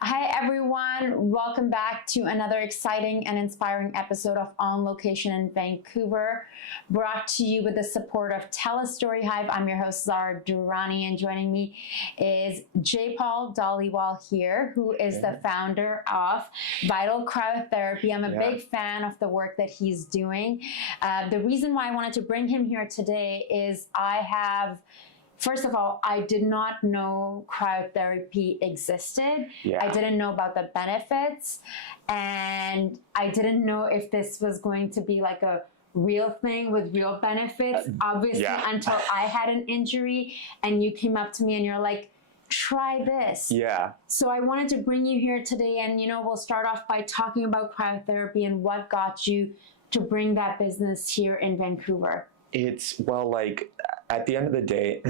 Hi everyone, welcome back to another exciting and inspiring episode of On Location in Vancouver, brought to you with the support of TELUS STORYHIVE. I'm your host Zara Durrani, and joining me is Jaipaul Dhaliwal here, who is the founder of Vital Cryotherapy. I'm a big fan of the work that he's doing. The reason why I wanted to bring him here today is first of all, I did not know cryotherapy existed. I didn't know about the benefits, and I didn't know if this was going to be like a real thing with real benefits, obviously, until I had an injury and you came up to me and you're like, try this. So I wanted to bring you here today, and we'll start off by talking about cryotherapy and what got you to bring that business here in Vancouver. At the end of the day,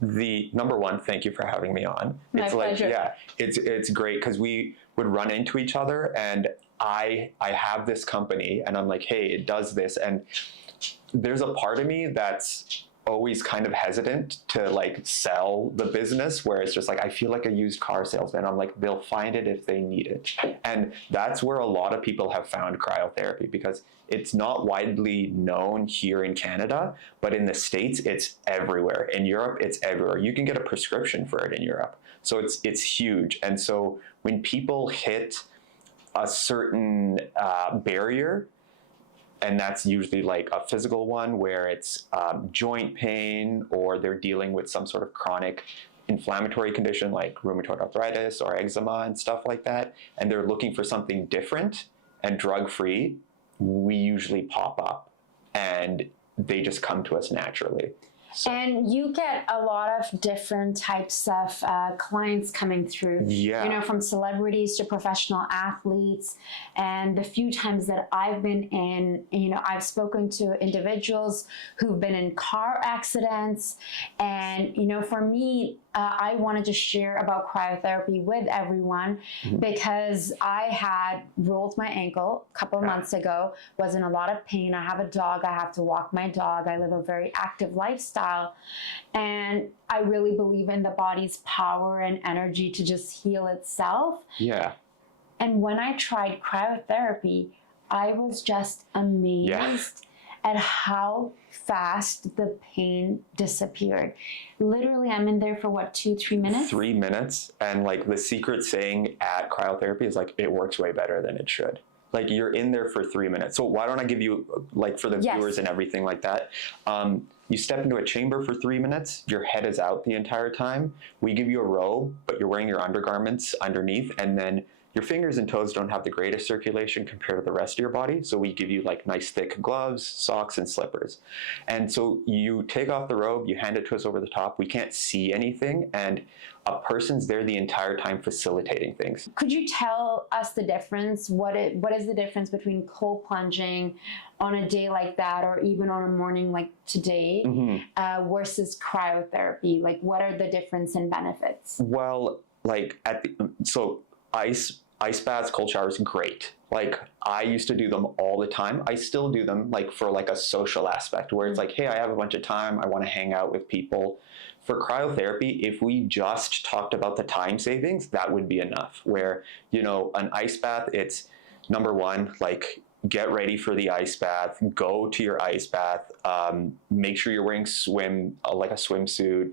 the number one, thank you for having me on. My pleasure. It's great because we would run into each other, and I have this company and I'm like, hey, it does this. And there's a part of me that's always kind of hesitant to like sell the business, where it's just like, I feel like a used car salesman. I'm like, they'll find it if they need it. And that's where a lot of people have found cryotherapy, because it's not widely known here in Canada, but in the States, it's everywhere. In Europe, it's everywhere. You can get a prescription for it in Europe. So it's huge. And so when people hit a certain barrier, and that's usually like a physical one where it's joint pain, or they're dealing with some sort of chronic inflammatory condition like rheumatoid arthritis or eczema and stuff like that, and they're looking for something different and drug-free, we usually pop up and they just come to us naturally. So. And you get a lot of different types of clients coming through, from celebrities to professional athletes. And the few times that I've been in, I've spoken to individuals who've been in car accidents. And, for me, I wanted to share about cryotherapy with everyone because I had rolled my ankle a couple of months ago, was in a lot of pain. I have a dog. I have to walk my dog. I live a very active lifestyle. And I really believe in the body's power and energy to just heal itself. And when I tried cryotherapy, I was just amazed at how fast the pain disappeared. Literally, I'm in there for what, 2-3 minutes? 3 minutes. And like the secret saying at cryotherapy is like, it works way better than it should. Like you're in there for 3 minutes. So why don't I give you, like for the viewers and everything like that, you step into a chamber for 3 minutes, your head is out the entire time. We give you a robe, but you're wearing your undergarments underneath, and then your fingers and toes don't have the greatest circulation compared to the rest of your body. So we give you like nice thick gloves, socks, and slippers. And so you take off the robe, you hand it to us over the top. We can't see anything, and a person's there the entire time facilitating things. Could you tell us the difference? What is the difference between cold plunging on a day like that, or even on a morning like today, versus cryotherapy? Like, what are the difference and benefits? Well, like ice baths, cold showers, great. Like I used to do them all the time. I still do them like for like a social aspect where it's like, hey, I have a bunch of time. I want to hang out with people. For cryotherapy, if we just talked about the time savings, that would be enough. Where, an ice bath, it's number one, like get ready for the ice bath, go to your ice bath, make sure you're wearing like a swimsuit,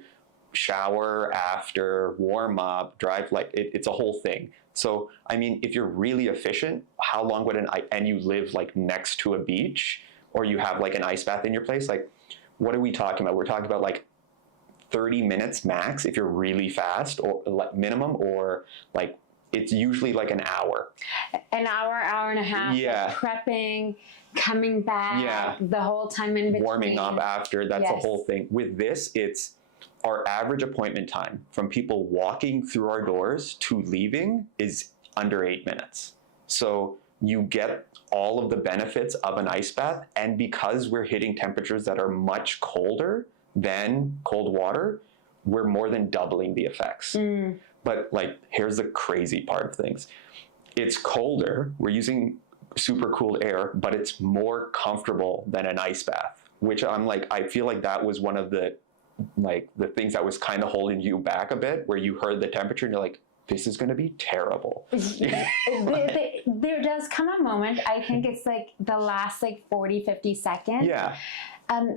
shower after, warm up, drive, like it's a whole thing. So, I mean, if you're really efficient, how long would and you live like next to a beach, or you have like an ice bath in your place, like what are we talking about? We're talking about like 30 minutes max if you're really fast, or like minimum, or like it's usually like an hour. An hour, hour and a half. Like prepping, coming back, the whole time in between. Warming up after, that's the whole thing. With this, it's our average appointment time from people walking through our doors to leaving is under 8 minutes. So you get all of the benefits of an ice bath. And because we're hitting temperatures that are much colder than cold water, we're more than doubling the effects. But like, here's the crazy part of things. It's colder. We're using super cooled air, but it's more comfortable than an ice bath, which I'm like, I feel like that was one of the things that was kind of holding you back a bit, where you heard the temperature and you're like, this is going to be terrible. There does come a moment, I think it's like the last like 40, 50 seconds. Yeah.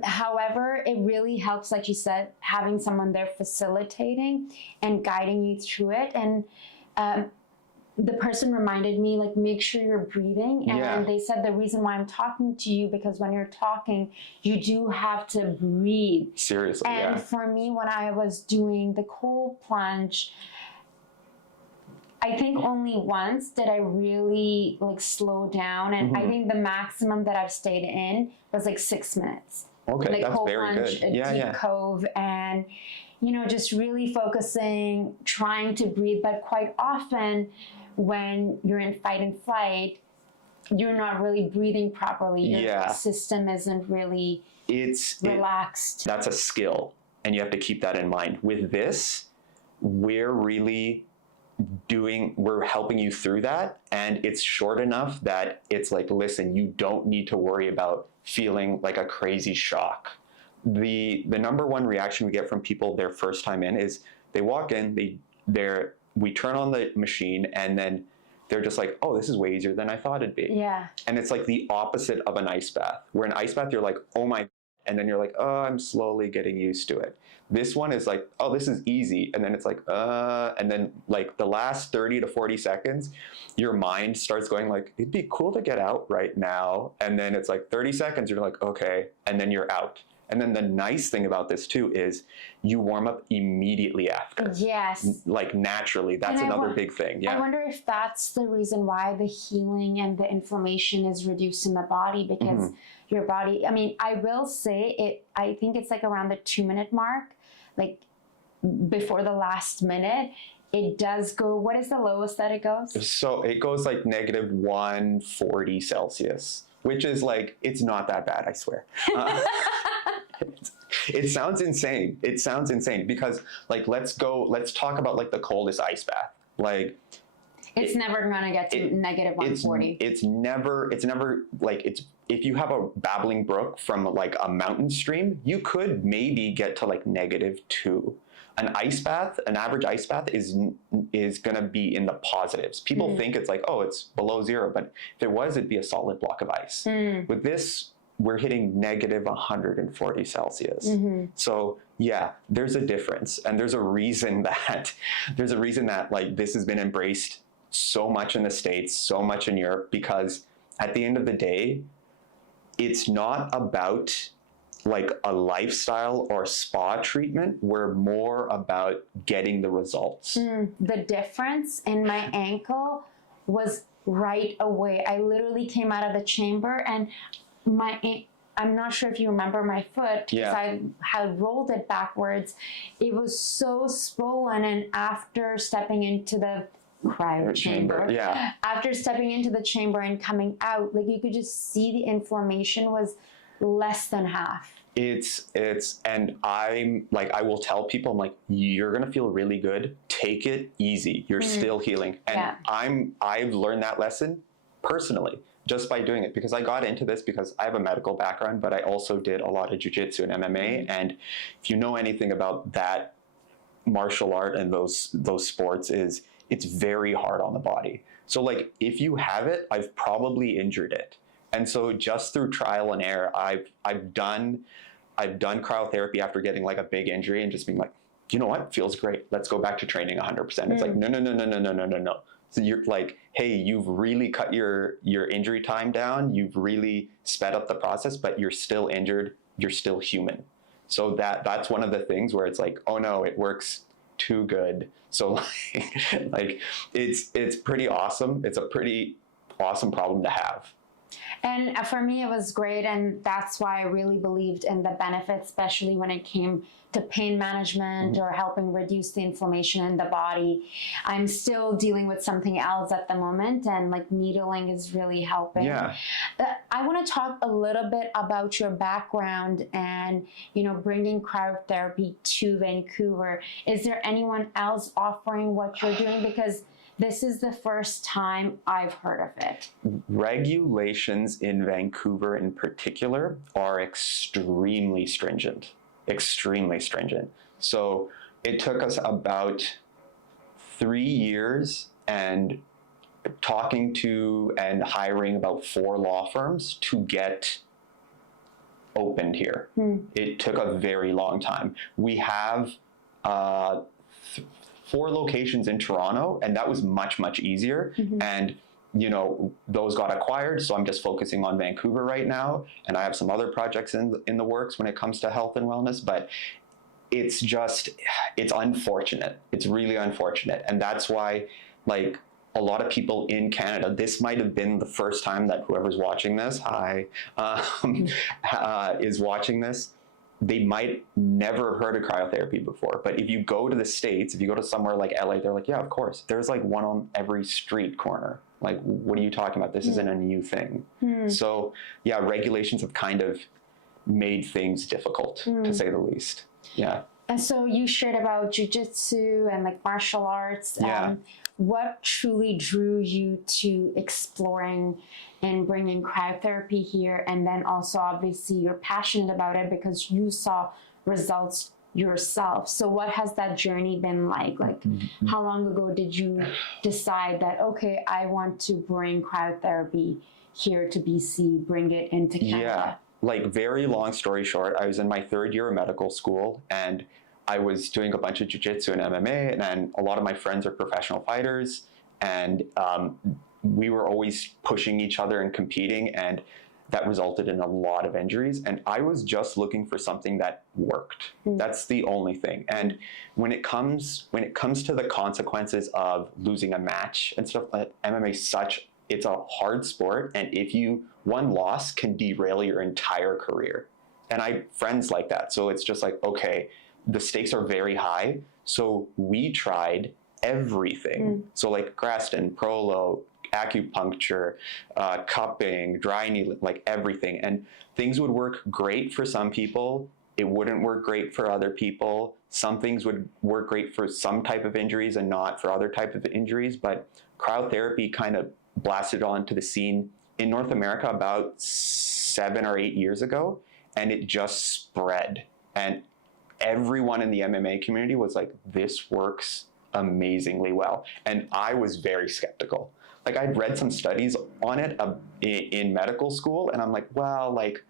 However, it really helps, like you said, having someone there facilitating and guiding you through it. And the person reminded me, like, make sure you're breathing. And they said the reason why I'm talking to you, because when you're talking, you do have to breathe. Seriously, And for me, when I was doing the cold plunge, I think only once did I really like slow down. And I think the maximum that I've stayed in was like 6 minutes. Okay, like that's cold very plunge, good. a deep cove, and just really focusing, trying to breathe. But quite often when you're in fight and flight, you're not really breathing properly. Your system isn't really relaxed. That's a skill, and you have to keep that in mind. With this, we're helping you through that, and it's short enough that it's like, listen, you don't need to worry about feeling like a crazy shock. The number one reaction we get from people their first time in is they walk in, we turn on the machine, and then they're just like, oh, this is way easier than I thought it'd be. Yeah. And it's like the opposite of an ice bath. Where an ice bath, you're like, oh my, and then you're like, oh, I'm slowly getting used to it. This one is like, oh, this is easy. And then it's like, and then like the last 30 to 40 seconds, your mind starts going like, it'd be cool to get out right now. And then it's like 30 seconds, you're like, okay. And then you're out. And then the nice thing about this too is you warm up immediately after. Yes. Like naturally, that's another big thing. Yeah. I wonder if that's the reason why the healing and the inflammation is reduced in the body, because your body, I mean, I will say I think it's like around the 2-minute mark, like before the last minute, it does go, what is the lowest that it goes? So it goes like negative 140 Celsius, which is like, it's not that bad, I swear. It sounds insane. It sounds insane because like, let's talk about like the coldest ice bath. Like it's never gonna get to negative 140. It's never like, if you have a babbling brook from like a mountain stream, you could maybe get to like -2. An ice bath, an average ice bath is gonna be in the positives. People think it's like, oh, it's below 0, but if it was, it'd be a solid block of ice. With this, we're hitting negative 140 Celsius. So yeah, there's a difference, and there's a reason that like this has been embraced so much in the States, so much in Europe, because at the end of the day, it's not about like a lifestyle or spa treatment. We're more about getting the results. The difference in my ankle was right away. I literally came out of the chamber and I'm not sure if you remember my foot, because I had rolled it backwards. It was so swollen, and after stepping into the cryo chamber. After stepping into the chamber and coming out, like you could just see the inflammation was less than half. And I'm like, I will tell people, I'm like, you're gonna feel really good. Take it easy. You're still healing. And I've learned that lesson personally just by doing it, because I got into this because I have a medical background, but I also did a lot of jiu-jitsu and MMA. And if you know anything about that martial art and those sports, it's very hard on the body. So like, if you have it, I've probably injured it. And so just through trial and error, I've done cryotherapy after getting like a big injury and just being like, you know what, feels great. Let's go back to training 100%. It's like, no. So you're like, hey, you've really cut your injury time down. You've really sped up the process, but you're still injured. You're still human. So that's one of the things where it's like, oh no, it works too good. So like it's pretty awesome. It's a pretty awesome problem to have. And for me, it was great. And that's why I really believed in the benefits, especially when it came to pain management or helping reduce the inflammation in the body. I'm still dealing with something else at the moment, and like needling is really helping. Yeah. I want to talk a little bit about your background and, bringing cryotherapy to Vancouver. Is there anyone else offering what you're doing? Because this is the first time I've heard of it. Regulations in Vancouver in particular are extremely stringent. So it took us about 3 years and talking to and hiring about 4 law firms to get opened here. It took a very long time. We have 4 locations in Toronto, and that was much, much easier. And you know, those got acquired, so I'm just focusing on Vancouver right now, and I have some other projects in the works when it comes to health and wellness, but it's unfortunate. It's really unfortunate. And that's why, like, a lot of people in Canada, this might have been the first time that whoever's watching this, is watching this. They might never have heard of cryotherapy before. But if you go to the States, if you go to somewhere like LA, they're like, yeah, of course. There's like one on every street corner. Like, what are you talking about? This isn't a new thing. So yeah, regulations have kind of made things difficult, to say the least. Yeah. And so you shared about jujitsu and like martial arts. Yeah. What truly drew you to exploring and bringing cryotherapy here? And then also, obviously, you're passionate about it because you saw results yourself. So what has that journey been like? Like, how long ago did you decide that, okay, I want to bring cryotherapy here to BC, bring it into Canada? Yeah, like, very long story short, I was in my 3rd year of medical school, and I was doing a bunch of jiu-jitsu and MMA, and then a lot of my friends are professional fighters, and we were always pushing each other and competing, and that resulted in a lot of injuries. And I was just looking for something that worked. That's the only thing. And when it comes to the consequences of losing a match and stuff, MMA it's a hard sport, and one loss can derail your entire career. And I have friends like that, so it's just like, okay, the stakes are very high. So we tried everything. So like Graston, Prolo, acupuncture, cupping, dry needling, like everything. And things would work great for some people. It wouldn't work great for other people. Some things would work great for some type of injuries and not for other type of injuries. But cryotherapy kind of blasted onto the scene in North America about 7 or 8 years ago, and it just spread. And everyone in the MMA community was like, this works amazingly well. And I was very skeptical. Like, I'd read some studies on it in medical school, and I'm like, well, like,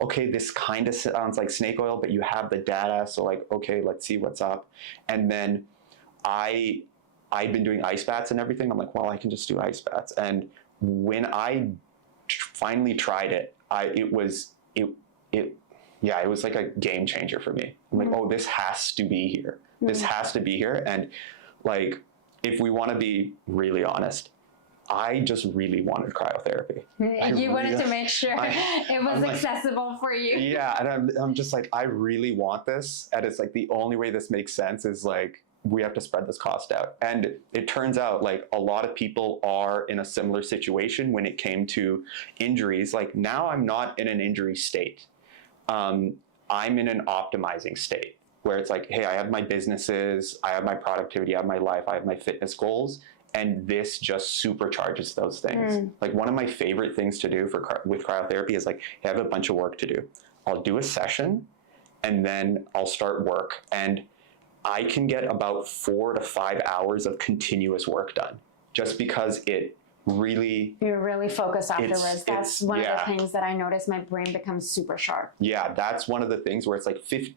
okay, this kind of sounds like snake oil, but you have the data, so like, okay, let's see what's up. And then I'd been doing ice baths and everything. I'm like, well, I can just do ice baths. And when I finally tried it, it was like a game changer for me. I'm like, oh, this has to be here. This has to be here. And like, if we want to be really honest, I just really wanted cryotherapy. You wanted to make sure it was accessible for you. Yeah, and I'm just like, I really want this. And it's like, the only way this makes sense is like, we have to spread this cost out. And it turns out like a lot of people are in a similar situation when it came to injuries. Like, now I'm not in an injury state. I'm in an optimizing state where it's like, hey, I have my businesses, I have my productivity, I have my life, I have my fitness goals, and this just supercharges those things. Like, one of my favorite things to do with cryotherapy is like, I have a bunch of work to do. I'll do a session, and then I'll start work, and I can get about 4 to 5 hours of continuous work done, just because you're really focused afterwards. That's one of the things that I notice. My brain becomes super sharp. Yeah, that's one of the things where it's like the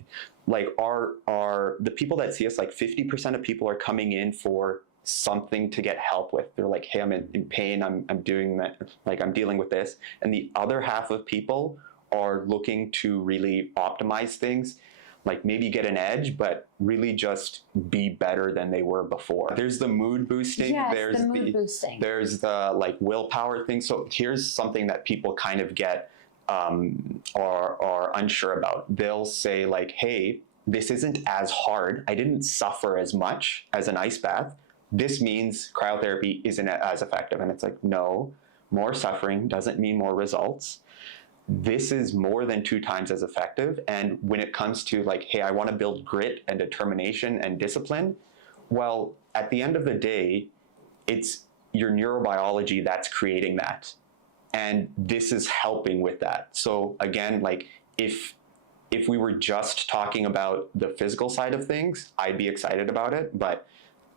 people that see us, like 50% of people are coming in for something to get help with. They're like, hey, I'm in pain, I'm doing that, like, I'm dealing with this. And the other half of people are looking to really optimize things, like maybe get an edge, but really just be better than they were before. There's the mood boosting. Yes, there's the mood boosting. There's the like willpower thing. So here's something that people kind of get are unsure about. They'll say like, hey, this isn't as hard. I didn't suffer as much as an ice bath. This means cryotherapy isn't as effective. And it's like, no, more suffering doesn't mean more results. This is more than 2 times as effective. And when it comes to like, hey, I want to build grit and determination and discipline, well, at the end of the day, it's your neurobiology that's creating that. And this is helping with that. So again, like, if we were just talking about the physical side of things, I'd be excited about it. But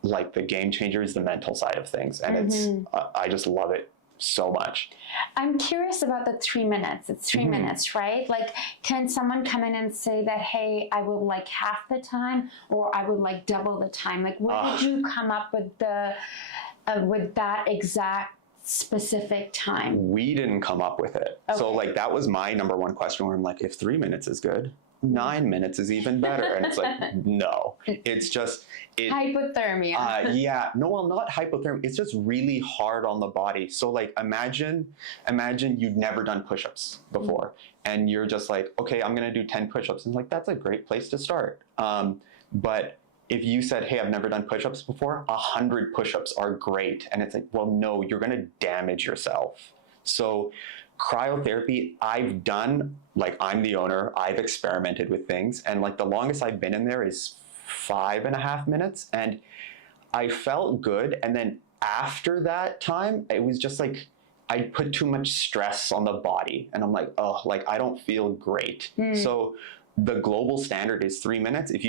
like the game changer is the mental side of things. And it's, I just love it so much. I'm curious about the 3 minutes. It's 3 minutes, right? Like, can someone come in and say that, hey, I would like half the time, or I would like double the time? Like, where did you come up with the with that exact specific time? We didn't come up with it. Okay. So like that was my number one question, where I'm like, if 3 minutes is good, 9 minutes is even better. And it's like, no, it's just hypothermia. Yeah, no, well, not hypothermia. It's just really hard on the body. So like, imagine you've never done push-ups before, and you're just like, okay, I'm gonna do 10 push-ups. And like, that's a great place to start. But if you said, hey, I've never done push-ups before, 100 push-ups are great. And it's like, well, no, you're gonna damage yourself. So cryotherapy, I've done, like, I'm the owner, I've experimented with things, and like the longest I've been in there is 5.5 minutes, and I felt good. And then after that time, it was just like, I put too much stress on the body, and I'm like, oh, like, I don't feel great. So the global standard is 3 minutes. If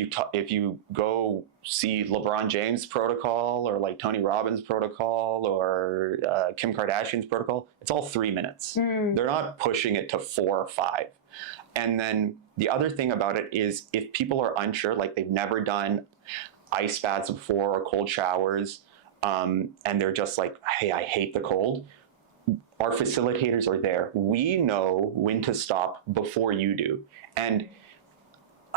you go see LeBron James protocol, or like Tony Robbins protocol, or Kim Kardashian's protocol, it's all 3 minutes. They're not pushing it to 4 or 5. And then the other thing about it is, if people are unsure, like they've never done ice baths before or cold showers, and they're just like, hey, I hate the cold, our facilitators are there. We know when to stop before you do. And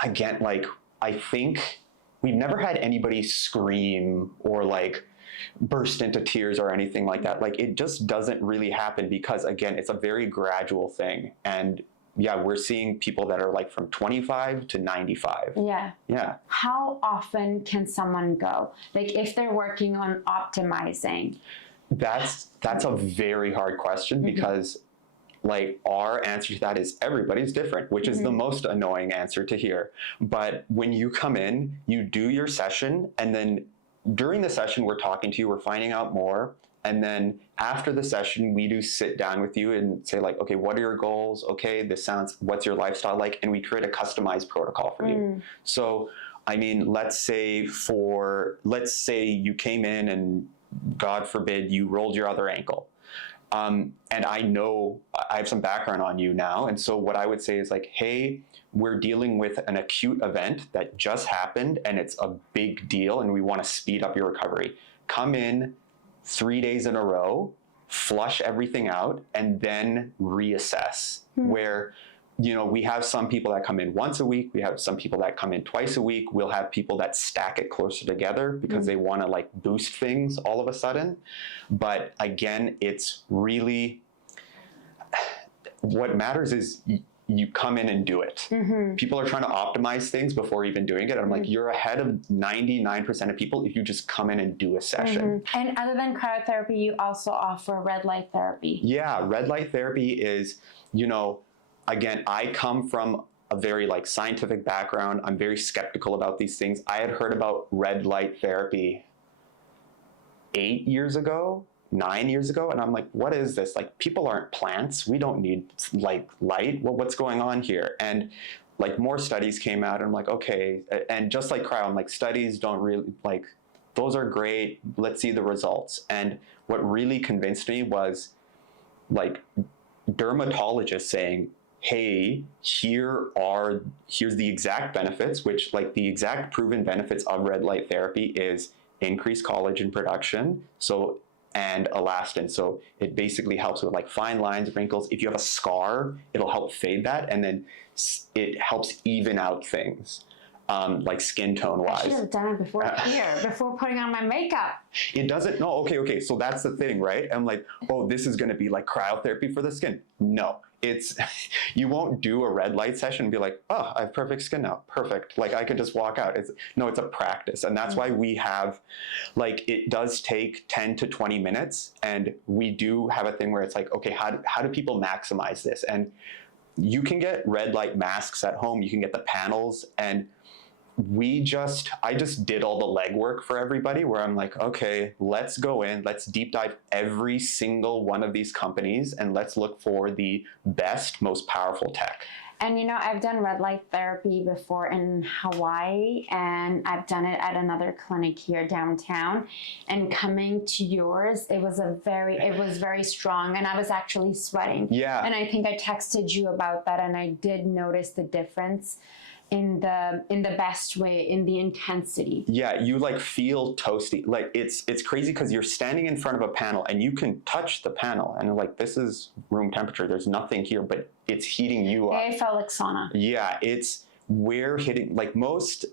again, like, I think we've never had anybody scream or like burst into tears or anything like that. Like, it just doesn't really happen, because again, it's a very gradual thing. And yeah, we're seeing people that are like from 25 to 95. Yeah. How often can someone go? Like, if they're working on optimizing? That's a very hard question, because like, our answer to that is everybody's different, which is the most annoying answer to hear. But when you come in, you do your session, and then during the session, we're talking to you, we're finding out more. And then after the session, we do sit down with you and say like, okay, what are your goals? Okay, what's your lifestyle like? And we create a customized protocol for you. So, I mean, let's say you came in and, God forbid, you rolled your other ankle. And I know I have some background on you now. And so what I would say is like, hey, we're dealing with an acute event that just happened, and it's a big deal, and we want to speed up your recovery. Come in 3 days in a row, flush everything out, and then reassess. Where, you know, we have some people that come in once a week. We have some people that come in twice a week. We'll have people that stack it closer together because they want to like boost things all of a sudden. But again, it's really, what matters is you come in and do it. People are trying to optimize things before even doing it. I'm like, you're ahead of 99% of people if you just come in and do a session. And other than cryotherapy, you also offer red light therapy. Yeah, red light therapy is, you know, again, I come from a very like scientific background. I'm very skeptical about these things. I had heard about red light therapy 8 years ago, 9 years ago, and I'm like, what is this? Like, people aren't plants. We don't need like light. Well, what's going on here? And like, more studies came out, and I'm like, okay. And just like cryo, I'm like, studies don't really, like, those are great. Let's see the results. And what really convinced me was like dermatologists saying, hey, here's the exact benefits, which like the exact proven benefits of red light therapy is increased collagen production, and elastin. So it basically helps with like fine lines, wrinkles. If you have a scar, it'll help fade that, and then it helps even out things, like skin tone wise. I should have done it before before putting on my makeup. It doesn't, no, okay, so that's the thing, right? I'm like, oh, this is gonna be like cryotherapy for the skin. No, it's, you won't do a red light session and be like, oh, I have perfect skin now, perfect. Like, I could just walk out. It's a practice. And that's why we have, like, it does take 10 to 20 minutes. And we do have a thing where it's like, okay, how do people maximize this? And you can get red light masks at home. You can get the panels, and I just did all the legwork for everybody, where I'm like, okay, let's go in, let's deep dive every single one of these companies, and let's look for the best, most powerful tech. And you know, I've done red light therapy before in Hawaii, and I've done it at another clinic here downtown. And coming to yours, it was very strong, and I was actually sweating. Yeah. And I think I texted you about that, and I did notice the difference in the best way, in the intensity. Yeah, you like feel toasty. Like it's crazy because you're standing in front of a panel and you can touch the panel and like, this is room temperature. There's nothing here, but it's heating you up. I felt like sauna. Yeah, we're hitting like most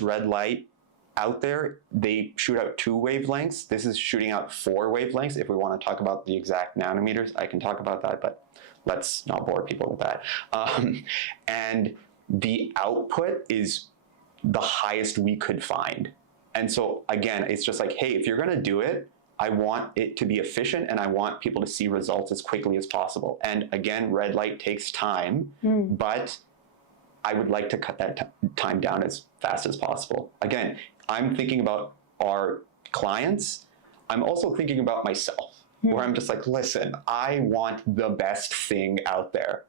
red light out there, they shoot out 2 wavelengths. This is shooting out 4 wavelengths. If we want to talk about the exact nanometers, I can talk about that, but let's not bore people with that. And the output is the highest we could find. And so again, it's just like, hey, if you're going to do it, I want it to be efficient and I want people to see results as quickly as possible. And again, red light takes time, but I would like to cut that time down as fast as possible. Again, I'm thinking about our clients. I'm also thinking about myself, where I'm just like, listen, I want the best thing out there.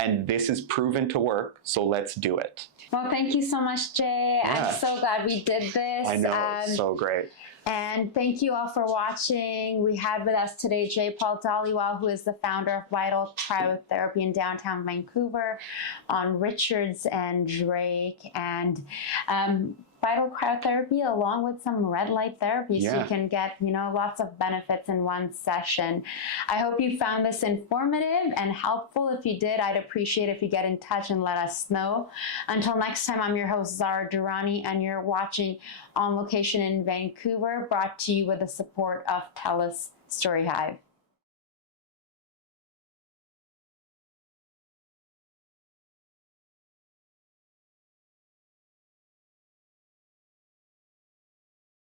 And this is proven to work, so let's do it. Well, thank you so much, Jay. Yeah. I'm so glad we did this. I know, it's so great. And thank you all for watching. We had with us today Jaipaul Dhaliwal, who is the founder of Vital Cryotherapy in downtown Vancouver on Richards and Drake. And Vital Cryotherapy along with some red light therapy, so you can get, you know, lots of benefits in one session. I hope you found this informative and helpful. If you did, I'd appreciate if you get in touch and let us know. Until next time, I'm your host, Zara Durrani, and you're watching On Location in Vancouver, brought to you with the support of TELUS STORYHIVE.